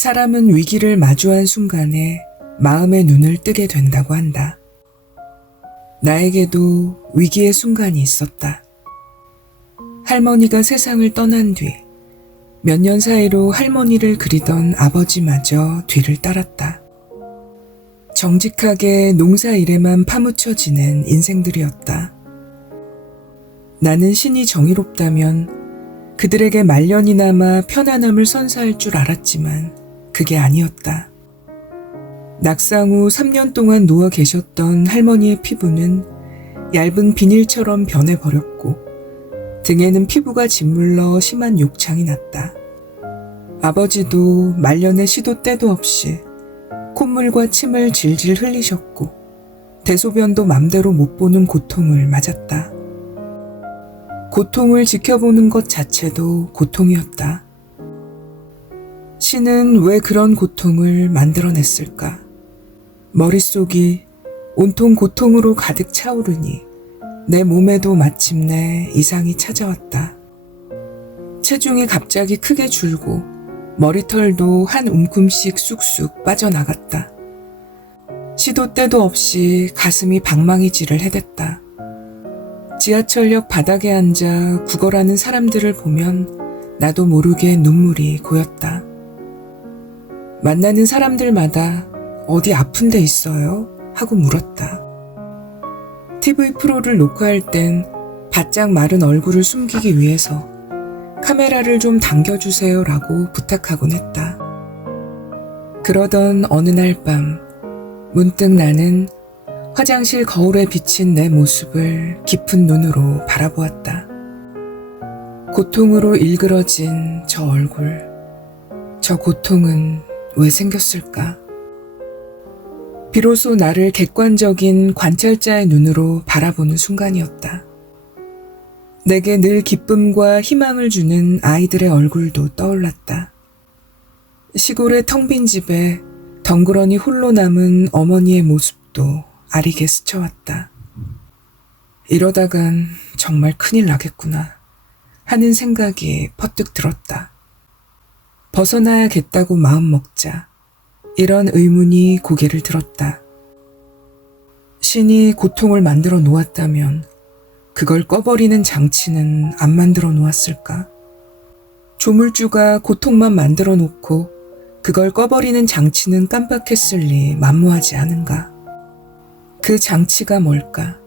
사람은 위기를 마주한 순간에 마음의 눈을 뜨게 된다고 한다. 나에게도 위기의 순간이 있었다. 할머니가 세상을 떠난 뒤 몇 년 사이로 할머니를 그리던 아버지마저 뒤를 따랐다. 정직하게 농사일에만 파묻혀 지낸 인생들이었다. 나는 신이 정의롭다면 그들에게 말년이나마 편안함을 선사할 줄 알았지만 그게 아니었다. 낙상 후 3년 동안 누워 계셨던 할머니의 피부는 얇은 비닐처럼 변해버렸고 등에는 피부가 짓물러 심한 욕창이 났다. 아버지도 말년에 시도 때도 없이 콧물과 침을 질질 흘리셨고 대소변도 맘대로 못 보는 고통을 맞았다. 고통을 지켜보는 것 자체도 고통이었다. 신은 왜 그런 고통을 만들어냈을까? 머릿속이 온통 고통으로 가득 차오르니 내 몸에도 마침내 이상이 찾아왔다. 체중이 갑자기 크게 줄고 머리털도 한 움큼씩 쑥쑥 빠져나갔다. 시도 때도 없이 가슴이 방망이질을 해댔다. 지하철역 바닥에 앉아 구걸하는 사람들을 보면 나도 모르게 눈물이 고였다. 만나는 사람들마다 어디 아픈 데 있어요? 하고 물었다. TV 프로를 녹화할 땐 바짝 마른 얼굴을 숨기기 위해서 카메라를 좀 당겨주세요 라고 부탁하곤 했다. 그러던 어느 날 밤 문득 나는 화장실 거울에 비친 내 모습을 깊은 눈으로 바라보았다. 고통으로 일그러진 저 얼굴, 저 고통은 왜 생겼을까? 비로소 나를 객관적인 관찰자의 눈으로 바라보는 순간이었다. 내게 늘 기쁨과 희망을 주는 아이들의 얼굴도 떠올랐다. 시골의 텅 빈 집에 덩그러니 홀로 남은 어머니의 모습도 아리게 스쳐왔다. 이러다간 정말 큰일 나겠구나 하는 생각이 퍼뜩 들었다. 벗어나야겠다고 마음먹자 이런 의문이 고개를 들었다. 신이 고통을 만들어 놓았다면 그걸 꺼버리는 장치는 안 만들어 놓았을까? 조물주가 고통만 만들어 놓고 그걸 꺼버리는 장치는 깜빡했을 리 만무하지 않은가? 그 장치가 뭘까?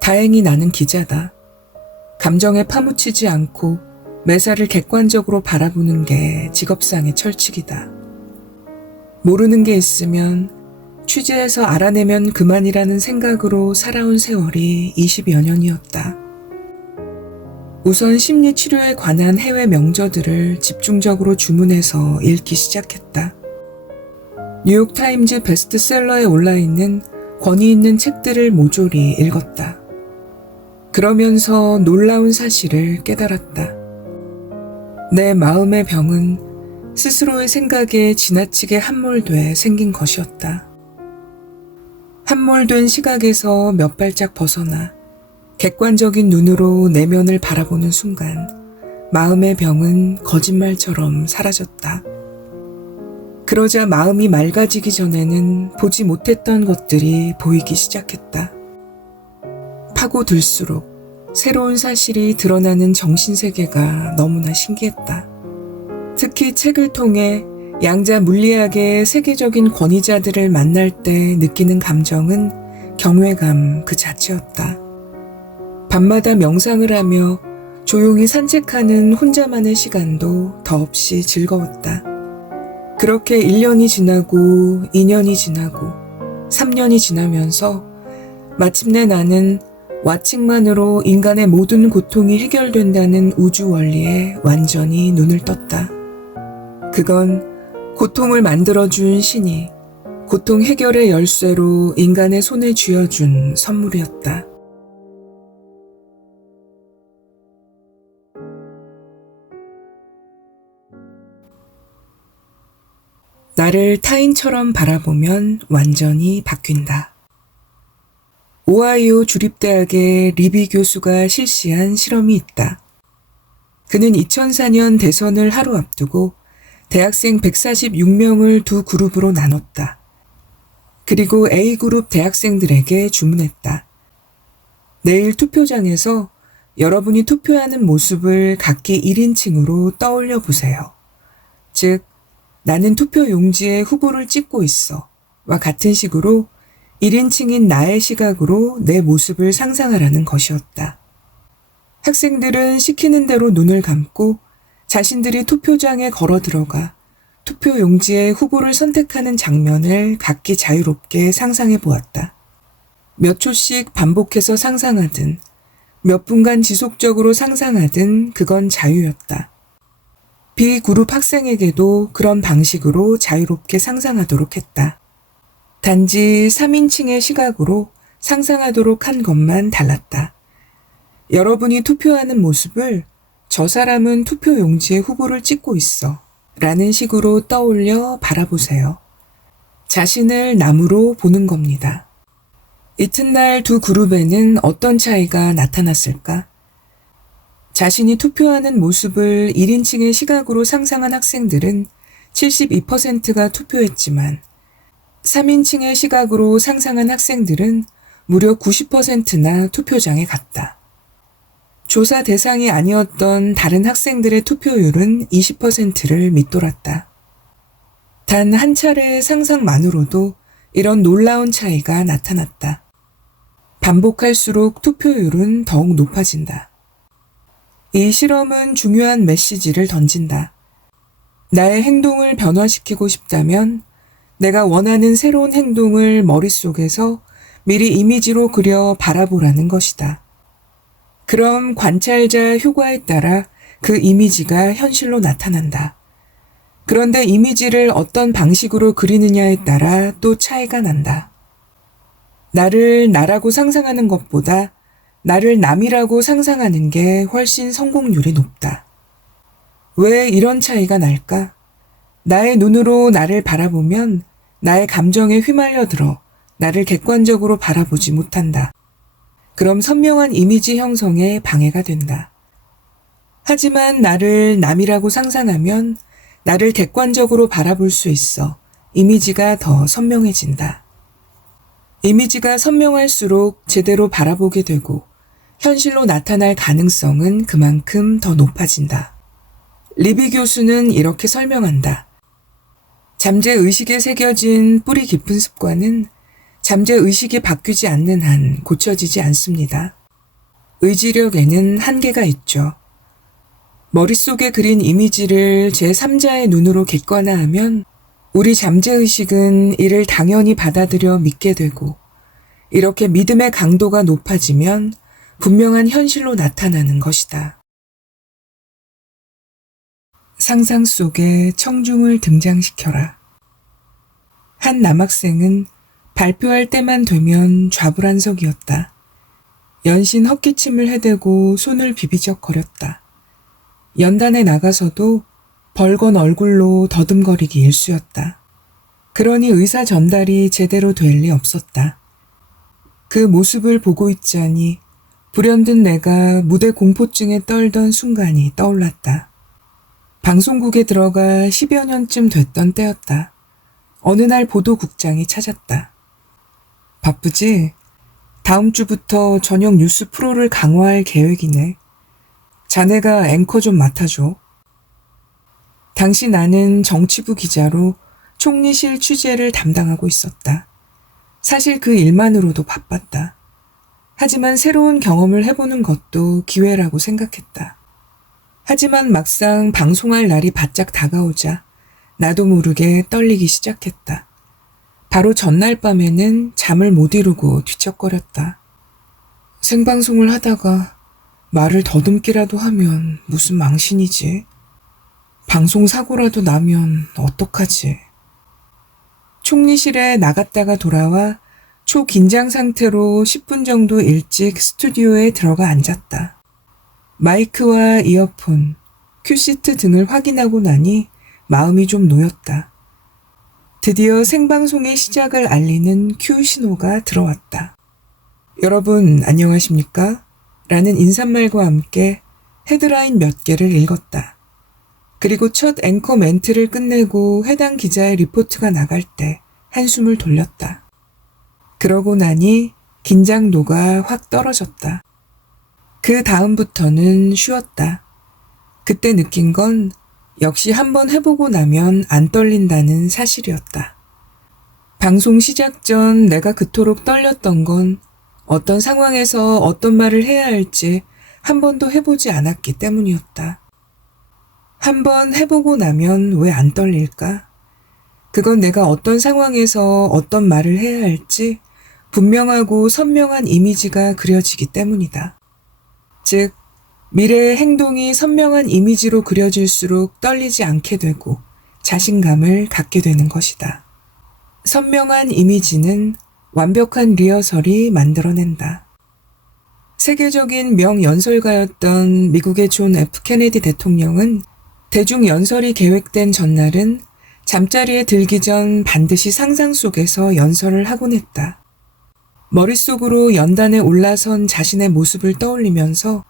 다행히 나는 기자다. 감정에 파묻히지 않고 매사를 객관적으로 바라보는 게 직업상의 철칙이다. 모르는 게 있으면 취재해서 알아내면 그만이라는 생각으로 살아온 세월이 20여 년이었다. 우선 심리치료에 관한 해외 명저들을 집중적으로 주문해서 읽기 시작했다. 뉴욕타임즈 베스트셀러에 올라있는 권위 있는 책들을 모조리 읽었다. 그러면서 놀라운 사실을 깨달았다. 내 마음의 병은 스스로의 생각에 지나치게 함몰돼 생긴 것이었다. 함몰된 시각에서 몇 발짝 벗어나 객관적인 눈으로 내면을 바라보는 순간 마음의 병은 거짓말처럼 사라졌다. 그러자 마음이 맑아지기 전에는 보지 못했던 것들이 보이기 시작했다. 파고들수록 새로운 사실이 드러나는 정신세계가 너무나 신기했다. 특히 책을 통해 양자 물리학의 세계적인 권위자들을 만날 때 느끼는 감정은 경외감 그 자체였다. 밤마다 명상을 하며 조용히 산책하는 혼자만의 시간도 더없이 즐거웠다. 그렇게 1년이 지나고 2년이 지나고 3년이 지나면서 마침내 나는 와칭만으로 인간의 모든 고통이 해결된다는 우주 원리에 완전히 눈을 떴다. 그건 고통을 만들어준 신이 고통 해결의 열쇠로 인간의 손에 쥐어준 선물이었다. 나를 타인처럼 바라보면 완전히 바뀐다. 오하이오 주립대학의 리비 교수가 실시한 실험이 있다. 그는 2004년 대선을 하루 앞두고 대학생 146명을 두 그룹으로 나눴다. 그리고 A그룹 대학생들에게 주문했다. 내일 투표장에서 여러분이 투표하는 모습을 각기 1인칭으로 떠올려 보세요. 즉, 나는 투표 용지에 후보를 찍고 있어 와 같은 식으로 1인칭인 나의 시각으로 내 모습을 상상하라는 것이었다. 학생들은 시키는 대로 눈을 감고 자신들이 투표장에 걸어 들어가 투표 용지에 후보를 선택하는 장면을 각기 자유롭게 상상해 보았다. 몇 초씩 반복해서 상상하든 몇 분간 지속적으로 상상하든 그건 자유였다. B그룹 학생에게도 그런 방식으로 자유롭게 상상하도록 했다. 단지 3인칭의 시각으로 상상하도록 한 것만 달랐다. 여러분이 투표하는 모습을 저 사람은 투표 용지에 후보를 찍고 있어 라는 식으로 떠올려 바라보세요. 자신을 남으로 보는 겁니다. 이튿날 두 그룹에는 어떤 차이가 나타났을까? 자신이 투표하는 모습을 1인칭의 시각으로 상상한 학생들은 72%가 투표했지만 3인칭의 시각으로 상상한 학생들은 무려 90%나 투표장에 갔다. 조사 대상이 아니었던 다른 학생들의 투표율은 20%를 밑돌았다. 단 한 차례의 상상만으로도 이런 놀라운 차이가 나타났다. 반복할수록 투표율은 더욱 높아진다. 이 실험은 중요한 메시지를 던진다. 나의 행동을 변화시키고 싶다면 내가 원하는 새로운 행동을 머릿속에서 미리 이미지로 그려 바라보라는 것이다. 그럼 관찰자 효과에 따라 그 이미지가 현실로 나타난다. 그런데 이미지를 어떤 방식으로 그리느냐에 따라 또 차이가 난다. 나를 나라고 상상하는 것보다 나를 남이라고 상상하는 게 훨씬 성공률이 높다. 왜 이런 차이가 날까? 나의 눈으로 나를 바라보면 나의 감정에 휘말려 들어 나를 객관적으로 바라보지 못한다. 그럼 선명한 이미지 형성에 방해가 된다. 하지만 나를 남이라고 상상하면 나를 객관적으로 바라볼 수 있어 이미지가 더 선명해진다. 이미지가 선명할수록 제대로 바라보게 되고 현실로 나타날 가능성은 그만큼 더 높아진다. 리비 교수는 이렇게 설명한다. 잠재의식에 새겨진 뿌리 깊은 습관은 잠재의식이 바뀌지 않는 한 고쳐지지 않습니다. 의지력에는 한계가 있죠. 머릿속에 그린 이미지를 제3자의 눈으로 객관화하면 우리 잠재의식은 이를 당연히 받아들여 믿게 되고 이렇게 믿음의 강도가 높아지면 분명한 현실로 나타나는 것이다. 상상 속에 청중을 등장시켜라. 한 남학생은 발표할 때만 되면 좌불안석이었다. 연신 헛기침을 해대고 손을 비비적거렸다. 연단에 나가서도 벌건 얼굴로 더듬거리기 일쑤였다. 그러니 의사 전달이 제대로 될 리 없었다. 그 모습을 보고 있자니 불현듯 내가 무대 공포증에 떨던 순간이 떠올랐다. 방송국에 들어가 10여 년쯤 됐던 때였다. 어느 날 보도국장이 찾았다. 바쁘지? 다음 주부터 저녁 뉴스 프로를 강화할 계획이네. 자네가 앵커 좀 맡아줘. 당시 나는 정치부 기자로 총리실 취재를 담당하고 있었다. 사실 그 일만으로도 바빴다. 하지만 새로운 경험을 해보는 것도 기회라고 생각했다. 하지만 막상 방송할 날이 바짝 다가오자 나도 모르게 떨리기 시작했다. 바로 전날 밤에는 잠을 못 이루고 뒤척거렸다. 생방송을 하다가 말을 더듬기라도 하면 무슨 망신이지? 방송 사고라도 나면 어떡하지? 총리실에 나갔다가 돌아와 초긴장 상태로 10분 정도 일찍 스튜디오에 들어가 앉았다. 마이크와 이어폰, 큐시트 등을 확인하고 나니 마음이 좀 놓였다. 드디어 생방송의 시작을 알리는 큐 신호가 들어왔다. 여러분 안녕하십니까? 라는 인사말과 함께 헤드라인 몇 개를 읽었다. 그리고 첫 앵커 멘트를 끝내고 해당 기자의 리포트가 나갈 때 한숨을 돌렸다. 그러고 나니 긴장도가 확 떨어졌다. 그 다음부터는 쉬었다. 그때 느낀 건 역시 한번 해보고 나면 안 떨린다는 사실이었다. 방송 시작 전 내가 그토록 떨렸던 건 어떤 상황에서 어떤 말을 해야 할지 한 번도 해보지 않았기 때문이었다. 한번 해보고 나면 왜 안 떨릴까? 그건 내가 어떤 상황에서 어떤 말을 해야 할지 분명하고 선명한 이미지가 그려지기 때문이다. 즉, 미래의 행동이 선명한 이미지로 그려질수록 떨리지 않게 되고 자신감을 갖게 되는 것이다. 선명한 이미지는 완벽한 리허설이 만들어낸다. 세계적인 명연설가였던 미국의 존 F 케네디 대통령은 대중연설이 계획된 전날은 잠자리에 들기 전 반드시 상상 속에서 연설을 하곤 했다. 머릿속으로 연단에 올라선 자신의 모습을 떠올리면서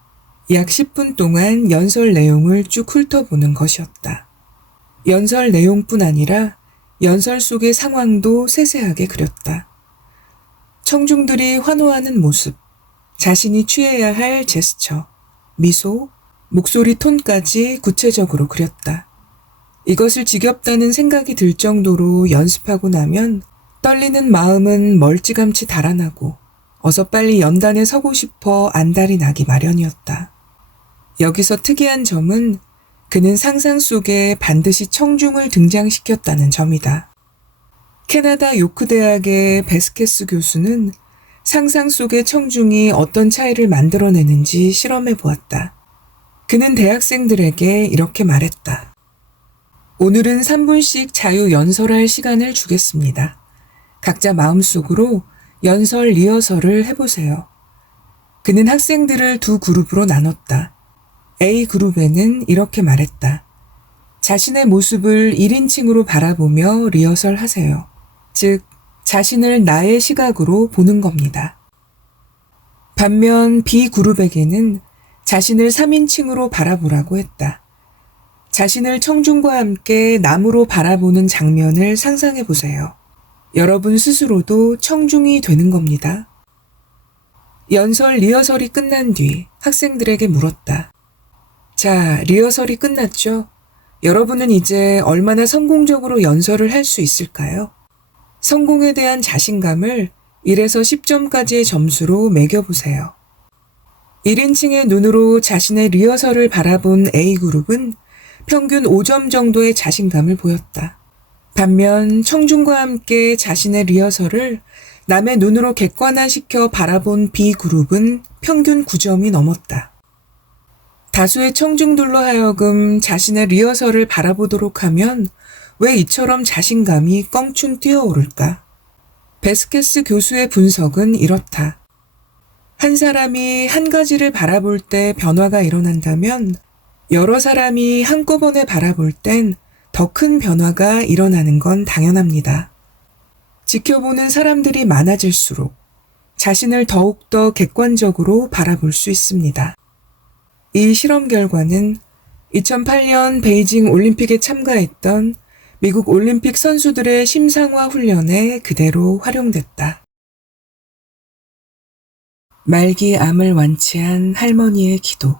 약 10분 동안 연설 내용을 쭉 훑어보는 것이었다. 연설 내용뿐 아니라 연설 속의 상황도 세세하게 그렸다. 청중들이 환호하는 모습, 자신이 취해야 할 제스처, 미소, 목소리 톤까지 구체적으로 그렸다. 이것을 지겹다는 생각이 들 정도로 연습하고 나면 떨리는 마음은 멀찌감치 달아나고 어서 빨리 연단에 서고 싶어 안달이 나기 마련이었다. 여기서 특이한 점은 그는 상상 속에 반드시 청중을 등장시켰다는 점이다. 캐나다 요크 대학의 베스케스 교수는 상상 속의 청중이 어떤 차이를 만들어내는지 실험해 보았다. 그는 대학생들에게 이렇게 말했다. 오늘은 3분씩 자유 연설할 시간을 주겠습니다. 각자 마음속으로 연설 리허설을 해보세요. 그는 학생들을 두 그룹으로 나눴다. A 그룹에는 이렇게 말했다. 자신의 모습을 1인칭으로 바라보며 리허설 하세요. 즉, 자신을 나의 시각으로 보는 겁니다. 반면 B 그룹에게는 자신을 3인칭으로 바라보라고 했다. 자신을 청중과 함께 남으로 바라보는 장면을 상상해 보세요. 여러분 스스로도 청중이 되는 겁니다. 연설 리허설이 끝난 뒤 학생들에게 물었다. 자, 리허설이 끝났죠? 여러분은 이제 얼마나 성공적으로 연설을 할 수 있을까요? 성공에 대한 자신감을 1에서 10점까지의 점수로 매겨보세요. 1인칭의 눈으로 자신의 리허설을 바라본 A그룹은 평균 5점 정도의 자신감을 보였다. 반면 청중과 함께 자신의 리허설을 남의 눈으로 객관화시켜 바라본 B그룹은 평균 9점이 넘었다. 다수의 청중들로 하여금 자신의 리허설을 바라보도록 하면 왜 이처럼 자신감이 껑충 뛰어오를까? 베스케스 교수의 분석은 이렇다. 한 사람이 한 가지를 바라볼 때 변화가 일어난다면 여러 사람이 한꺼번에 바라볼 땐 더 큰 변화가 일어나는 건 당연합니다. 지켜보는 사람들이 많아질수록 자신을 더욱더 객관적으로 바라볼 수 있습니다. 이 실험 결과는 2008년 베이징 올림픽에 참가했던 미국 올림픽 선수들의 심상화 훈련에 그대로 활용됐다. 말기 암을 완치한 할머니의 기도.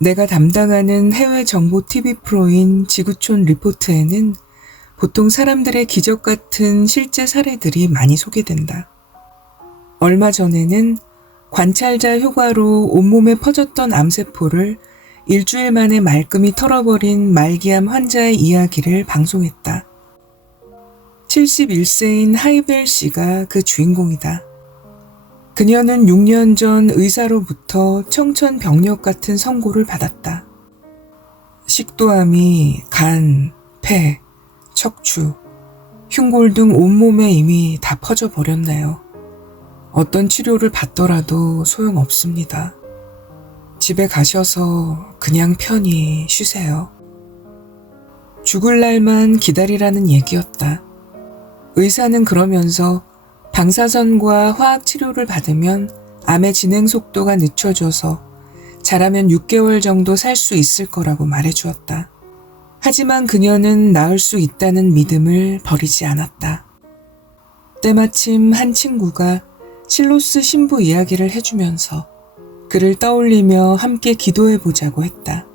내가 담당하는 해외 정보 TV 프로인 지구촌 리포트에는 보통 사람들의 기적 같은 실제 사례들이 많이 소개된다. 얼마 전에는 관찰자 효과로 온몸에 퍼졌던 암세포를 일주일 만에 말끔히 털어버린 말기암 환자의 이야기를 방송했다. 71세인 하이벨 씨가 그 주인공이다. 그녀는 6년 전 의사로부터 청천벽력 같은 선고를 받았다. 식도암이 간, 폐, 척추, 흉골 등 온몸에 이미 다 퍼져버렸네요. 어떤 치료를 받더라도 소용없습니다. 집에 가셔서 그냥 편히 쉬세요. 죽을 날만 기다리라는 얘기였다. 의사는 그러면서 방사선과 화학치료를 받으면 암의 진행 속도가 늦춰져서 잘하면 6개월 정도 살 수 있을 거라고 말해주었다. 하지만 그녀는 나을 수 있다는 믿음을 버리지 않았다. 때마침 한 친구가 실로스 신부 이야기를 해주면서 그를 떠올리며 함께 기도해보자고 했다.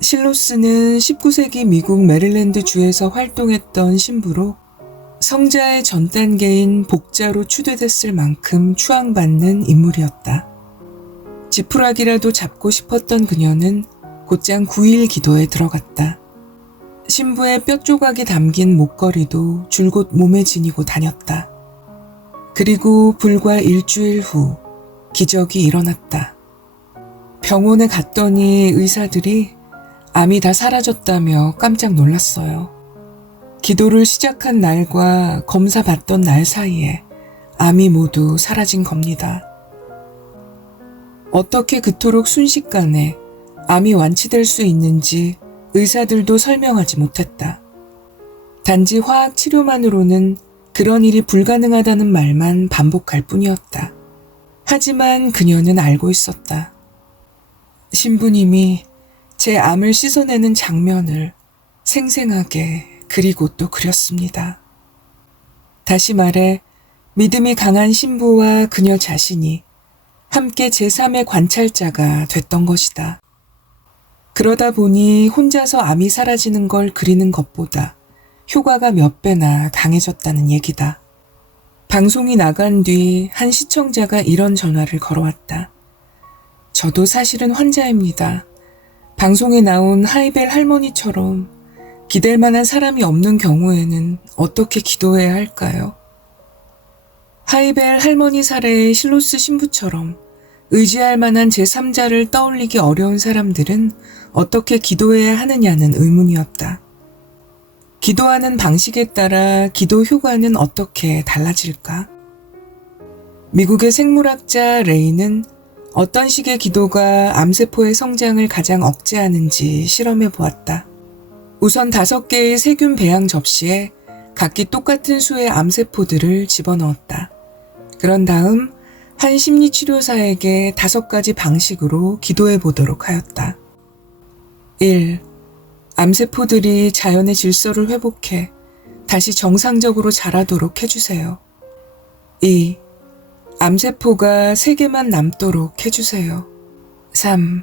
실로스는 19세기 미국 메릴랜드 주에서 활동했던 신부로 성자의 전 단계인 복자로 추대됐을 만큼 추앙받는 인물이었다. 지푸라기라도 잡고 싶었던 그녀는 곧장 9일 기도에 들어갔다. 신부의 뼈 조각이 담긴 목걸이도 줄곧 몸에 지니고 다녔다. 그리고 불과 일주일 후 기적이 일어났다. 병원에 갔더니 의사들이 암이 다 사라졌다며 깜짝 놀랐어요. 기도를 시작한 날과 검사 받던 날 사이에 암이 모두 사라진 겁니다. 어떻게 그토록 순식간에 암이 완치될 수 있는지 의사들도 설명하지 못했다. 단지 화학 치료만으로는 그런 일이 불가능하다는 말만 반복할 뿐이었다. 하지만 그녀는 알고 있었다. 신부님이 제 암을 씻어내는 장면을 생생하게 그리고 또 그렸습니다. 다시 말해 믿음이 강한 신부와 그녀 자신이 함께 제3의 관찰자가 됐던 것이다. 그러다 보니 혼자서 암이 사라지는 걸 그리는 것보다 효과가 몇 배나 강해졌다는 얘기다. 방송이 나간 뒤 한 시청자가 이런 전화를 걸어왔다. 저도 사실은 환자입니다. 방송에 나온 하이벨 할머니처럼 기댈 만한 사람이 없는 경우에는 어떻게 기도해야 할까요? 하이벨 할머니 사례의 실로스 신부처럼 의지할 만한 제3자를 떠올리기 어려운 사람들은 어떻게 기도해야 하느냐는 의문이었다. 기도하는 방식에 따라 기도 효과는 어떻게 달라질까? 미국의 생물학자 레이는 어떤 식의 기도가 암세포의 성장을 가장 억제하는지 실험해 보았다. 우선 5개의 세균 배양 접시에 각기 똑같은 수의 암세포들을 집어넣었다. 그런 다음 한 심리치료사에게 5가지 방식으로 기도해 보도록 하였다. 1. 암세포들이 자연의 질서를 회복해 다시 정상적으로 자라도록 해주세요. 2. 암세포가 3개만 남도록 해주세요. 3.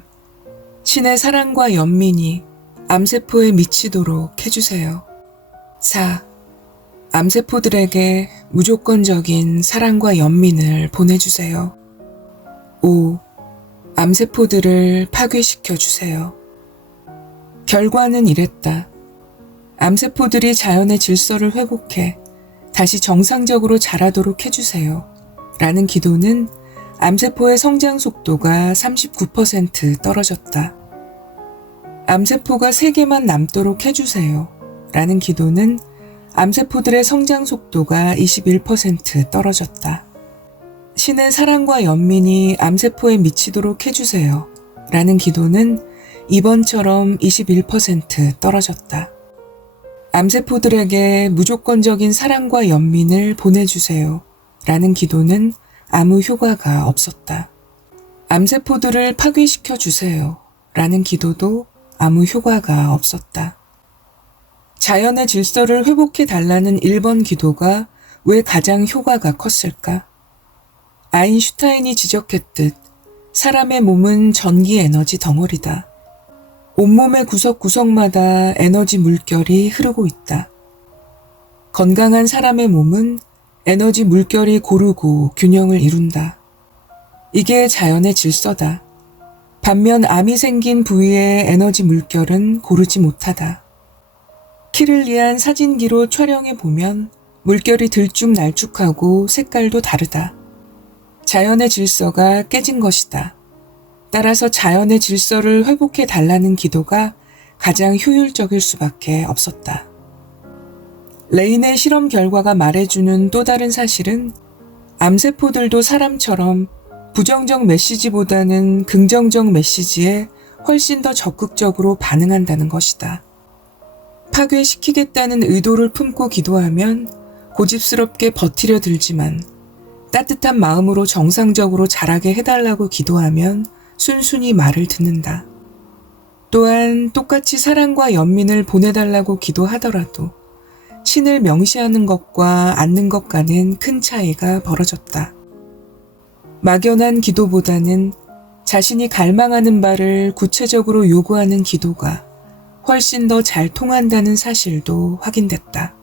신의 사랑과 연민이 암세포에 미치도록 해주세요. 4. 암세포들에게 무조건적인 사랑과 연민을 보내주세요. 5. 암세포들을 파괴시켜 주세요. 결과는 이랬다. 암세포들이 자연의 질서를 회복해 다시 정상적으로 자라도록 해주세요. 라는 기도는 암세포의 성장 속도가 39% 떨어졌다. 암세포가 3개만 남도록 해주세요. 라는 기도는 암세포들의 성장 속도가 21% 떨어졌다. 신의 사랑과 연민이 암세포에 미치도록 해주세요. 라는 기도는 이번처럼 21% 떨어졌다. 암세포들에게 무조건적인 사랑과 연민을 보내주세요. 라는 기도는 아무 효과가 없었다. 암세포들을 파괴시켜 주세요. 라는 기도도 아무 효과가 없었다. 자연의 질서를 회복해 달라는 1번 기도가 왜 가장 효과가 컸을까? 아인슈타인이 지적했듯 사람의 몸은 전기 에너지 덩어리다. 온몸의 구석구석마다 에너지 물결이 흐르고 있다. 건강한 사람의 몸은 에너지 물결이 고르고 균형을 이룬다. 이게 자연의 질서다. 반면 암이 생긴 부위의 에너지 물결은 고르지 못하다. 키를리안 사진기로 촬영해 보면 물결이 들쭉날쭉하고 색깔도 다르다. 자연의 질서가 깨진 것이다. 따라서 자연의 질서를 회복해 달라는 기도가 가장 효율적일 수밖에 없었다. 레인의 실험 결과가 말해주는 또 다른 사실은 암세포들도 사람처럼 부정적 메시지보다는 긍정적 메시지에 훨씬 더 적극적으로 반응한다는 것이다. 파괴시키겠다는 의도를 품고 기도하면 고집스럽게 버티려 들지만 따뜻한 마음으로 정상적으로 자라게 해달라고 기도하면 순순히 말을 듣는다. 또한 똑같이 사랑과 연민을 보내달라고 기도하더라도 신을 명시하는 것과 않는 것과는 큰 차이가 벌어졌다. 막연한 기도보다는 자신이 갈망하는 바를 구체적으로 요구하는 기도가 훨씬 더 잘 통한다는 사실도 확인됐다.